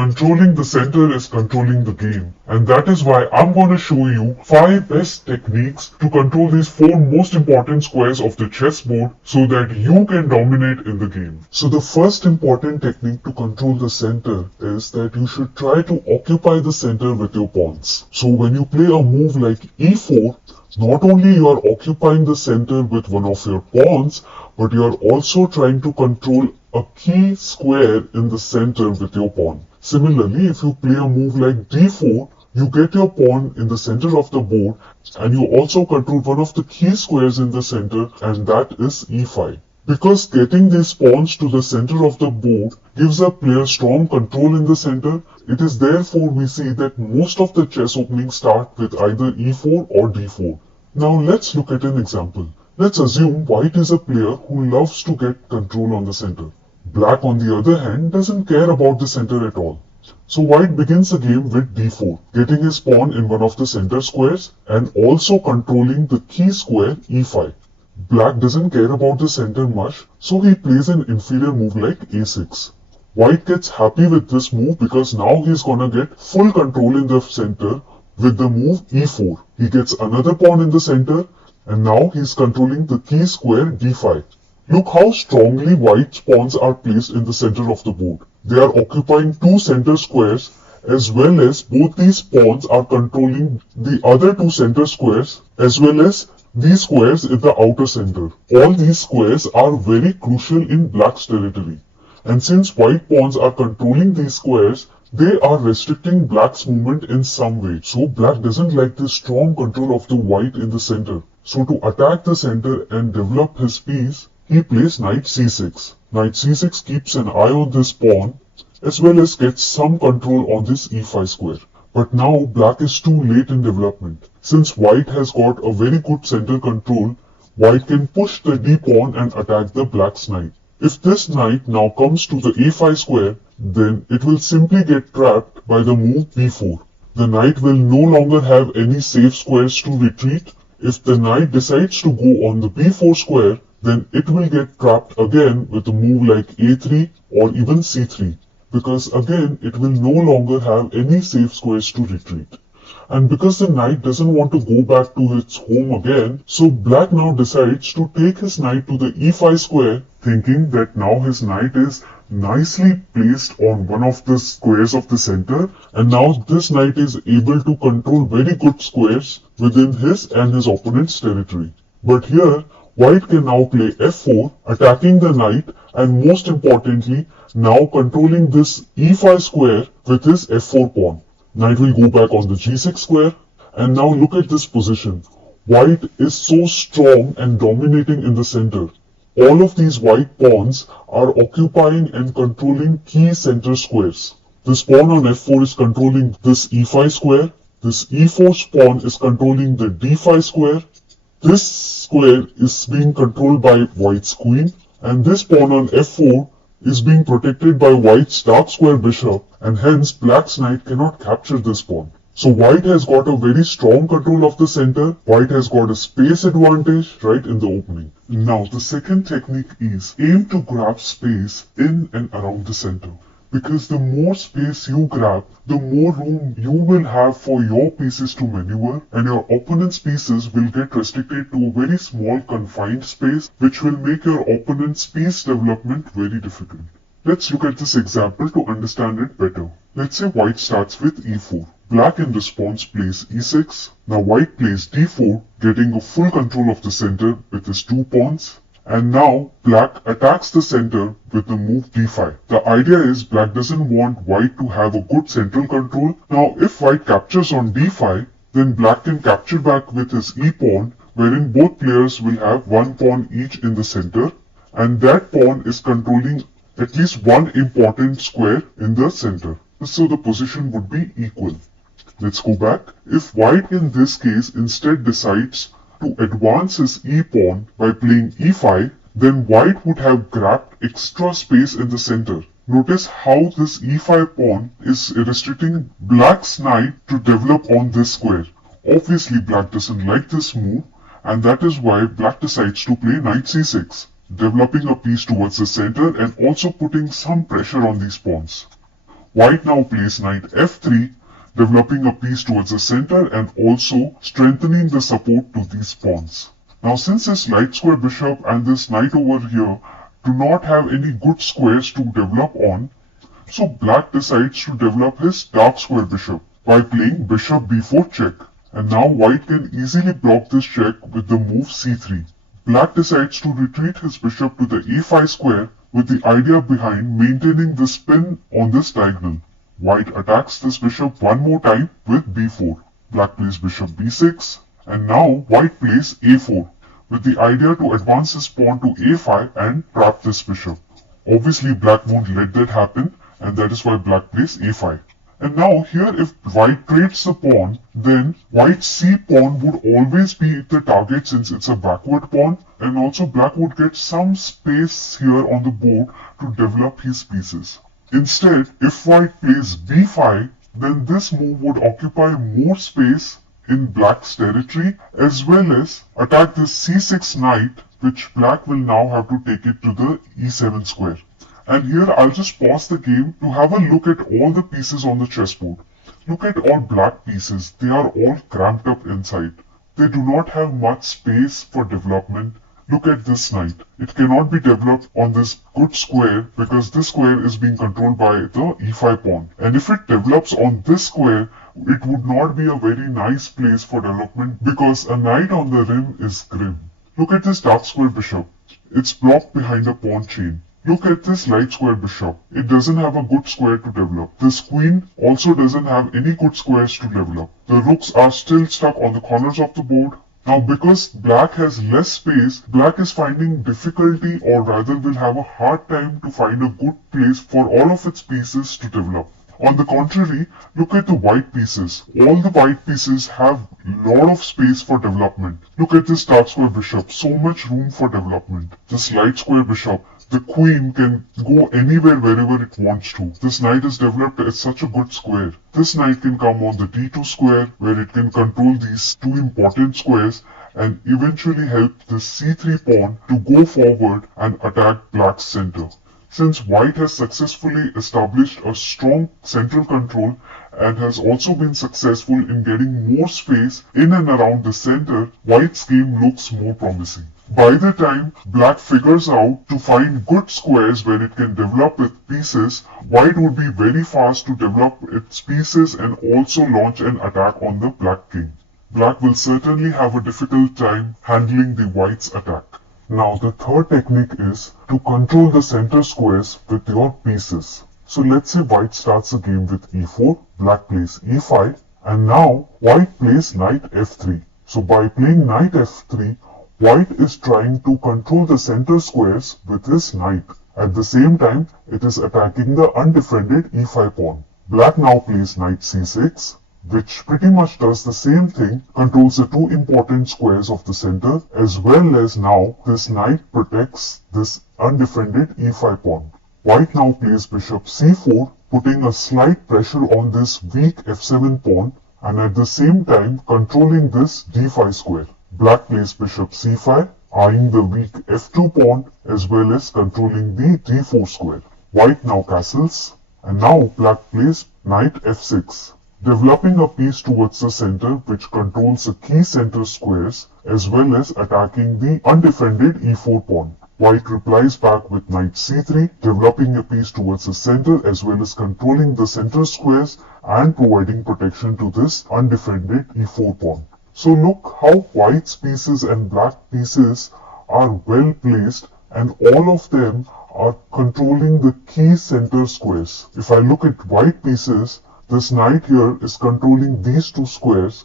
Controlling the center is controlling the game. And that is why I'm going to show you 5 best techniques to control these 4 most important squares of the chessboard so that you can dominate in the game. So the first important technique to control the center is that you should try to occupy the center with your pawns. So when you play a move like e4, not only you are occupying the center with one of your pawns, but you are also trying to control a key square in the center with your pawn. Similarly, if you play a move like d4, you get your pawn in the center of the board and you also control one of the key squares in the center, and that is e5. Because getting these pawns to the center of the board gives a player strong control in the center, it is therefore we see that most of the chess openings start with either e4 or d4. Now let's look at an example. Let's assume white is a player who loves to get control on the center. Black, on the other hand, doesn't care about the center at all. So white begins the game with d4, getting his pawn in one of the center squares and also controlling the key square e5. Black doesn't care about the center much, so he plays an inferior move like a6. White gets happy with this move because now he's gonna get full control in the center with the move e4. He gets another pawn in the center and now he's controlling the key square d5. Look how strongly white's pawns are placed in the center of the board. They are occupying 2 center squares, as well as both these pawns are controlling the other 2 center squares, as well as these squares in the outer center. All these squares are very crucial in black's territory. And since white pawns are controlling these squares, they are restricting black's movement in some way. So black doesn't like this strong control of the white in the center. So to attack the center and develop his piece, he plays knight c6. Knight c6 keeps an eye on this pawn, as well as gets some control on this e5 square. But now black is too late in development. Since white has got a very good center control, white can push the d pawn and attack the black's knight. If this knight now comes to the a5 square, then it will simply get trapped by the move b4. The knight will no longer have any safe squares to retreat. If the knight decides to go on the b4 square, then it will get trapped again with a move like a3 or even c3, because again it will no longer have any safe squares to retreat. And because the knight doesn't want to go back to its home again, so black now decides to take his knight to the e5 square, thinking that now his knight is nicely placed on one of the squares of the center, and now this knight is able to control very good squares within his and his opponent's territory. But here, white can now play f4, attacking the knight, and most importantly, now controlling this e5 square with his f4 pawn. Knight will go back on the g6 square, and now look at this position. White is so strong and dominating in the center. All of these white pawns are occupying and controlling key center squares. This pawn on f4 is controlling this e5 square. This e4 pawn is controlling the d5 square. This square is being controlled by white's queen, and this pawn on f4 is being protected by white's dark square bishop, and hence black's knight cannot capture this pawn. So white has got a very strong control of the center. White has got a space advantage right in the opening. Now the second technique is aim to grab space in and around the center. Because the more space you grab, the more room you will have for your pieces to maneuver, and your opponent's pieces will get restricted to a very small confined space, which will make your opponent's piece development very difficult. Let's look at this example to understand it better. Let's say white starts with e4. Black in response plays e6. Now white plays d4, getting a full control of the center with his 2 pawns. And now black attacks the center with the move d5. The idea is black doesn't want white to have a good central control. Now if white captures on d5, then black can capture back with his e-pawn, wherein both players will have 1 pawn each in the center, and that pawn is controlling at least one important square in the center. So the position would be equal. Let's go back. If white in this case instead decides to advance his e-pawn by playing e5, then white would have grabbed extra space in the center. Notice how this e5 pawn is restricting black's knight to develop on this square. Obviously black doesn't like this move, and that is why black decides to play knight c6, developing a piece towards the center and also putting some pressure on these pawns. White now plays knight f3, developing a piece towards the center and also strengthening the support to these pawns. Now since this light square bishop and this knight over here do not have any good squares to develop on, so black decides to develop his dark square bishop by playing bishop b4 check. And now white can easily block this check with the move c3. Black decides to retreat his bishop to the a5 square with the idea behind maintaining the spin on this diagonal. White attacks this bishop one more time with b4. Black plays bishop b6 and now white plays a4 with the idea to advance his pawn to a5 and trap this bishop. Obviously black won't let that happen and that is why black plays a5. And now here if white trades the pawn, then white's c pawn would always be the target since it's a backward pawn, and also black would get some space here on the board to develop his pieces. Instead, if white plays b5, then this move would occupy more space in black's territory as well as attack the c6 knight, which black will now have to take it to the e7 square. And here I'll just pause the game to have a look at all the pieces on the chessboard. Look at all black pieces, they are all cramped up inside. They do not have much space for development. Look at this knight. It cannot be developed on this good square because this square is being controlled by the e5 pawn. And if it develops on this square, it would not be a very nice place for development because a knight on the rim is grim. Look at this dark square bishop. It's blocked behind a pawn chain. Look at this light square bishop. It doesn't have a good square to develop. This queen also doesn't have any good squares to develop. The rooks are still stuck on the corners of the board. Now because black has less space, black is finding difficulty or rather will have a hard time to find a good place for all of its pieces to develop. On the contrary, look at the white pieces. All the white pieces have a lot of space for development. Look at this dark square bishop, so much room for development. This light square bishop, the queen can go anywhere wherever it wants to. This knight is developed as such a good square. This knight can come on the d2 square where it can control these two important squares and eventually help the c3 pawn to go forward and attack black's center. Since white has successfully established a strong central control and has also been successful in getting more space in and around the center, white's game looks more promising. By the time black figures out to find good squares where it can develop its pieces, white would be very fast to develop its pieces and also launch an attack on the black king. Black will certainly have a difficult time handling the white's attack. Now the third technique is to control the center squares with your pieces. So let's say white starts the game with e4, black plays e5, and now white plays knight f3. So by playing knight f3, white is trying to control the center squares with his knight. At the same time, it is attacking the undefended e5 pawn. Black now plays knight c6, which pretty much does the same thing, controls the two important squares of the center, as well as now this knight protects this undefended e5 pawn. White now plays bishop c4, putting a slight pressure on this weak f7 pawn, and at the same time controlling this d5 square. Black plays bishop c5, eyeing the weak f2 pawn, as well as controlling the d4 square. White now castles, and now black plays knight f6. Developing a piece towards the center which controls the key center squares as well as attacking the undefended e4 pawn. White replies back with knight c3, developing a piece towards the center as well as controlling the center squares and providing protection to this undefended e4 pawn. So look how white's pieces and black pieces are well placed and all of them are controlling the key center squares. If I look at white pieces, this knight here is controlling these two squares.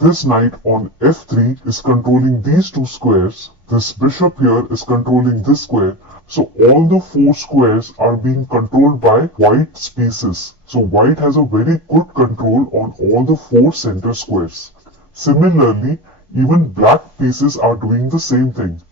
This knight on f3 is controlling these two squares. This bishop here is controlling this square. So all the four squares are being controlled by white's pieces. So white has a very good control on all the four center squares. Similarly, even black pieces are doing the same thing.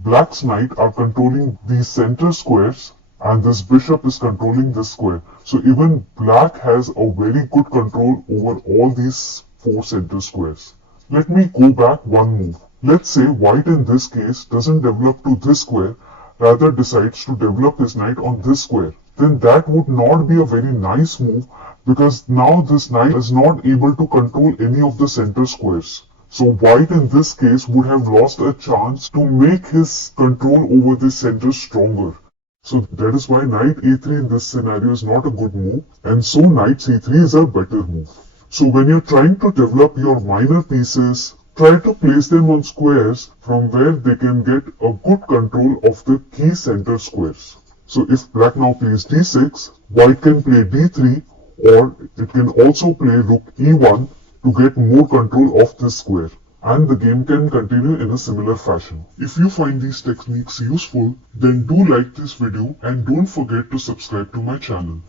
Black's knight are controlling these center squares and this bishop is controlling this square. So even black has a very good control over all these four center squares. Let me go back one move. Let's say white in this case doesn't develop to this square, rather decides to develop his knight on this square. then that would not be a very nice move, because now this knight is not able to control any of the center squares. So white in this case would have lost a chance to make his control over the center stronger. So that is why knight a3 in this scenario is not a good move, and so knight c3 is a better move. So when you're trying to develop your minor pieces, try to place them on squares from where they can get a good control of the key center squares. So if black now plays d6, white can play d3, or it can also play rook e1 to get more control of this square. And the game can continue in a similar fashion. If you find these techniques useful, then do like this video and don't forget to subscribe to my channel.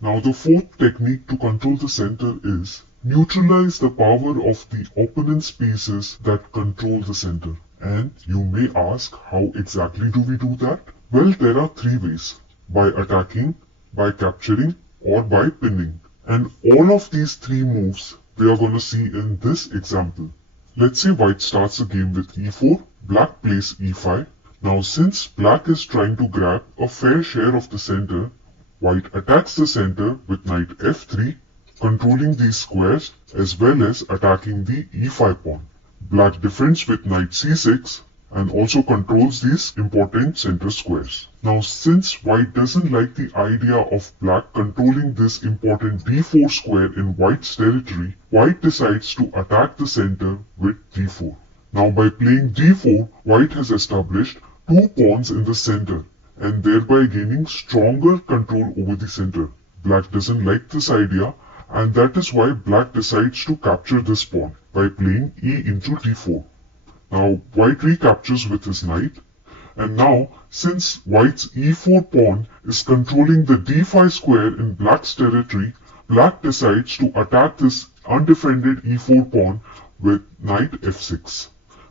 Now the fourth technique to control the center is neutralize the power of the opponent's pieces that control the center. And you may ask, how exactly do we do that? Well, there are three ways: by attacking, by capturing, or by pinning. And all of these three moves we are going to see in this example. Let's say white starts the game with e4, black plays e5. Now since black is trying to grab a fair share of the center, white attacks the center with knight f3, controlling these squares as well as attacking the e5 pawn. Black defends with knight c6 and also controls these important center squares. Now since white doesn't like the idea of black controlling this important d4 square in white's territory, white decides to attack the center with d4. Now by playing d4, white has established two pawns in the center and thereby gaining stronger control over the center. Black doesn't like this idea, and that is why black decides to capture this pawn by playing e into d4. Now white recaptures with his knight, and now since white's e4 pawn is controlling the d5 square in black's territory, black decides to attack this undefended e4 pawn with knight f6.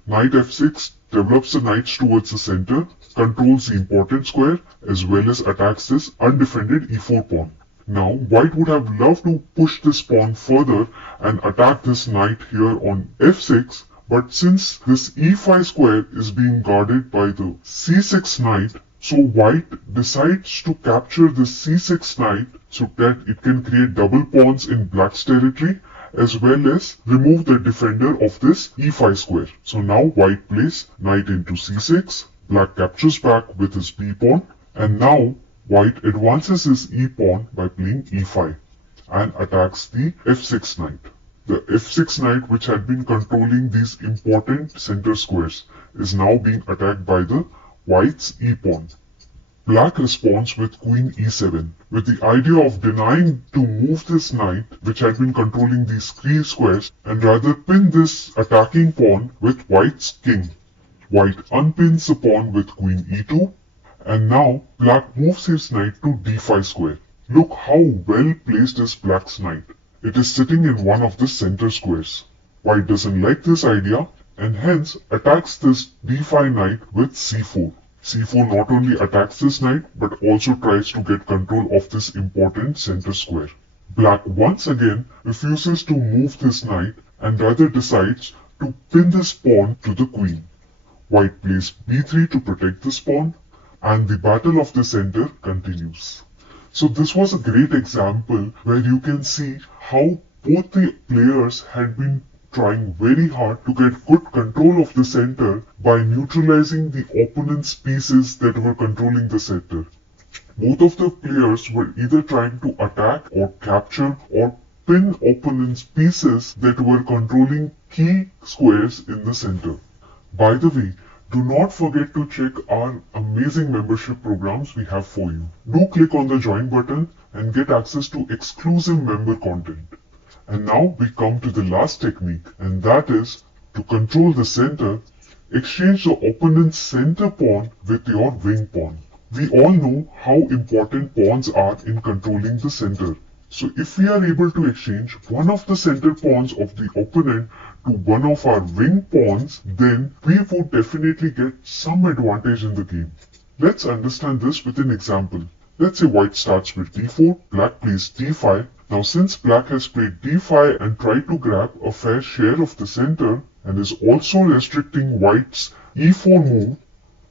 Knight f6 develops the knights towards the center, controls the important square, as well as attacks this undefended e4 pawn. Now white would have loved to push this pawn further and attack this knight here on f6, but since this e5 square is being guarded by the c6 knight, so white decides to capture this c6 knight so that it can create double pawns in black's territory, as well as remove the defender of this e5 square. So now white plays knight into c6, black captures back with his b pawn, and now white advances his e pawn by playing e5 and attacks the f6 knight. The f6 knight, which had been controlling these important center squares, is now being attacked by the white's e pawn. Black responds with queen e7, with the idea of denying to move this knight, which had been controlling these three squares, and rather pin this attacking pawn with white's king. White unpins the pawn with queen e2, and now black moves his knight to d5 square. Look how well placed is black's knight. It is sitting in one of the center squares. White doesn't like this idea and hence attacks this d5 knight with c4. c4 not only attacks this knight but also tries to get control of this important center square. Black once again refuses to move this knight and rather decides to pin this pawn to the queen. White plays b3 to protect this pawn, and the battle of the center continues. So this was a great example where you can see how both the players had been trying very hard to get good control of the center by neutralizing the opponent's pieces that were controlling the center. Both of the players were either trying to attack or capture or pin opponent's pieces that were controlling key squares in the center. By the way, do not forget to check our amazing membership programs we have for you. Do click on the join button and get access to exclusive member content. And now we come to the last technique, and that is to control the center, exchange the opponent's center pawn with your wing pawn. We all know how important pawns are in controlling the center. So if we are able to exchange one of the center pawns of the opponent to one of our wing pawns, then we would definitely get some advantage in the game. Let's understand this with an example. Let's say white starts with d4, black plays d5. Now since black has played d5 and tried to grab a fair share of the center and is also restricting white's e4 move,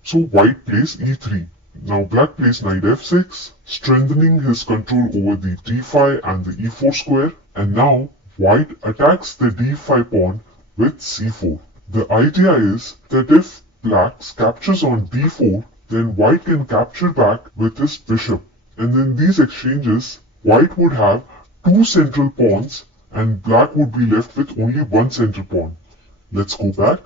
so white plays e3. Now black plays knight f6, strengthening his control over the d5 and the e4 square, and now white attacks the d5 pawn with c4. The idea is that if black captures on d4, then white can capture back with his bishop. And in these exchanges, white would have two central pawns and black would be left with only one central pawn. Let's go back.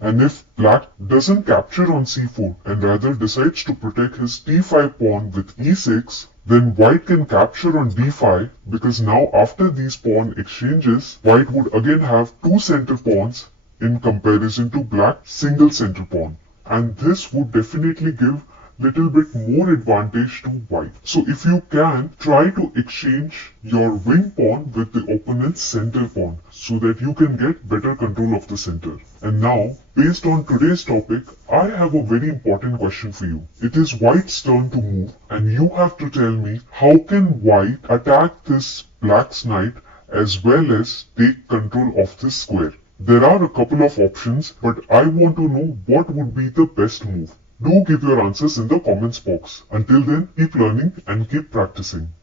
And if black doesn't capture on c4 and rather decides to protect his d5 pawn with e6, then white can capture on d5 because now after these pawn exchanges, white would again have two center pawns in comparison to black's single center pawn. And this would definitely give little bit more advantage to white. So if you can, try to exchange your wing pawn with the opponent's center pawn so that you can get better control of the center. And now, based on today's topic, I have a very important question for you. It is white's turn to move and you have to tell me how can white attack this black's knight as well as take control of this square. There are a couple of options, but I want to know what would be the best move. Do give your answers in the comments box. Until then, keep learning and keep practicing.